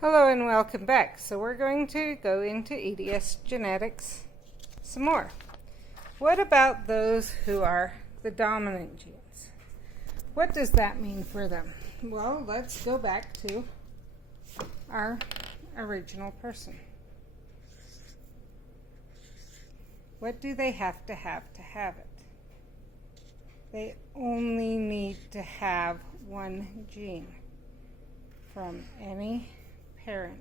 Hello and welcome back. So we're going to go into EDS genetics some more. What about those who are the dominant genes? What does that mean for them? Well, let's go back to our original person. What do they have to have it? They only need to have one gene from any parent.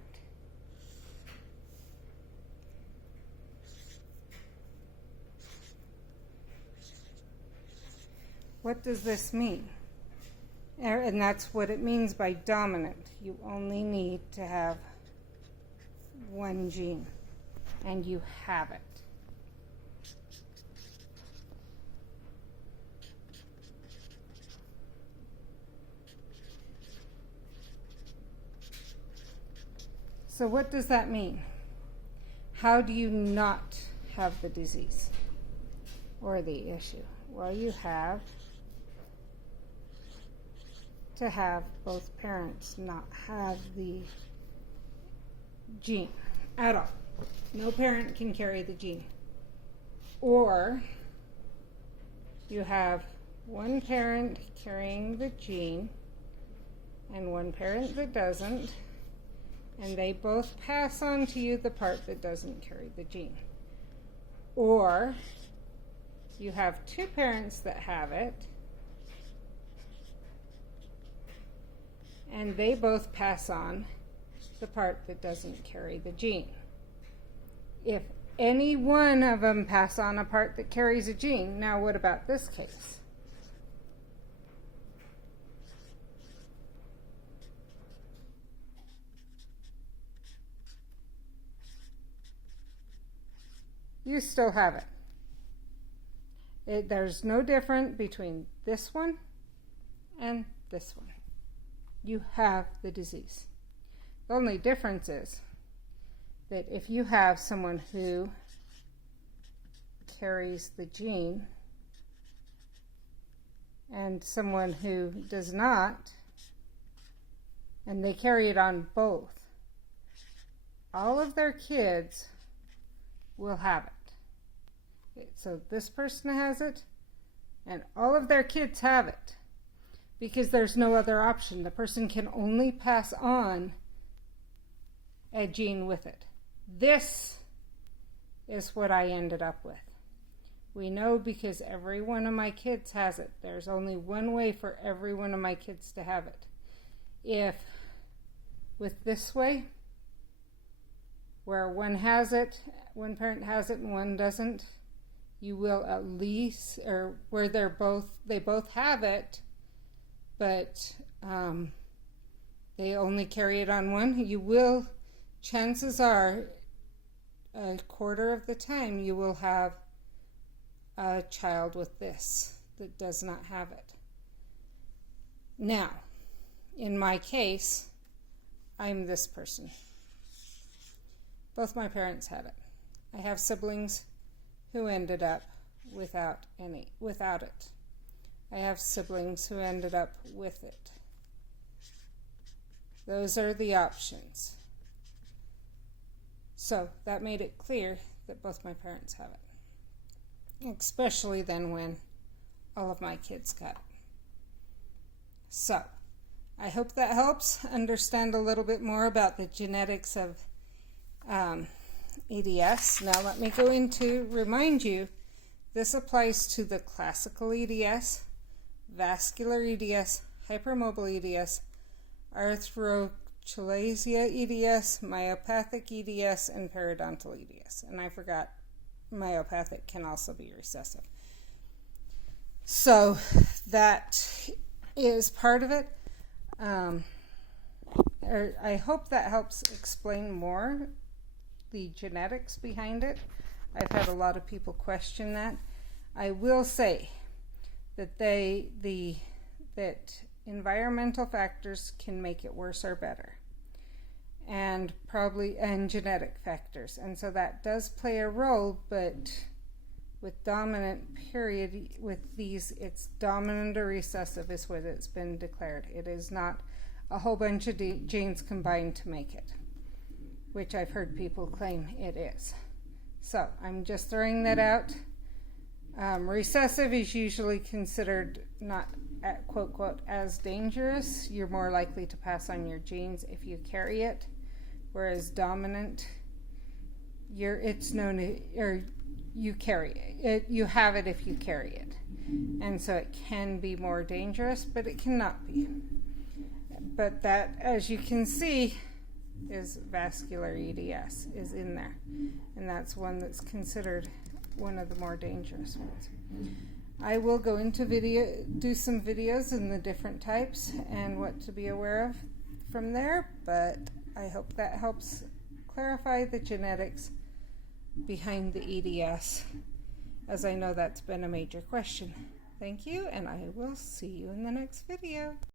What does this mean? And that's what it means by dominant. You only need to have one gene, and you have it. So what does that mean? How do you not have the disease or the issue? Well, you have to have both parents not have the gene at all. No parent can carry the gene. Or you have one parent carrying the gene and one parent that doesn't, and they both pass on to you the part that doesn't carry the gene. Or you have two parents that have it, and they both pass on the part that doesn't carry the gene. If any one of them pass on a part that carries a gene, now what about this case? You still have it. There's no difference between this one and this one. You have the disease. The only difference is that if you have someone who carries the gene and someone who does not, and they carry it on both, all of their kids will have it. So this person has it, and all of their kids have it, because there's no other option. The person can only pass on a gene with it. This is what I ended up with. We know because every one of my kids has it. There's only one way for every one of my kids to have it. If with this way, where one has it, one parent has it and one doesn't, you will at least, or where they both have it, but they only carry it on one, you will, chances are, a quarter of the time you will have a child with this that does not have it. Now, in my case, I'm this person. Both my parents had it. I have siblings who ended up without it. I have siblings who ended up with it. Those are the options. So that made it clear that both my parents have it. Especially then when all of my kids got it. So, I hope that helps understand a little bit more about the genetics of EDS. Now let me go into, remind you, this applies to the classical EDS, vascular EDS, hypermobile EDS, arthrochalasia EDS, myopathic EDS, and periodontal EDS. And I forgot, myopathic can also be recessive. So that is part of it. I hope that helps explain more the genetics behind it. I've had a lot of people question that. I will say that that environmental factors can make it worse or better, and genetic factors, and so that does play a role. But with dominant period, with these, it's dominant or recessive is what it's been declared. It is not a whole bunch of genes combined to make it, which I've heard people claim it is. So I'm just throwing that out. Recessive is usually considered not, quote, quote, as dangerous. You're more likely to pass on your genes if you carry it, whereas dominant, it's known, or you carry it. You have it if you carry it. And so it can be more dangerous, but it cannot be. But that, as you can see, is vascular EDS is in there. And that's one that's considered one of the more dangerous ones. I will go into do some videos in the different types and what to be aware of from there, but I hope that helps clarify the genetics behind the EDS, as I know that's been a major question. Thank you, and I will see you in the next video.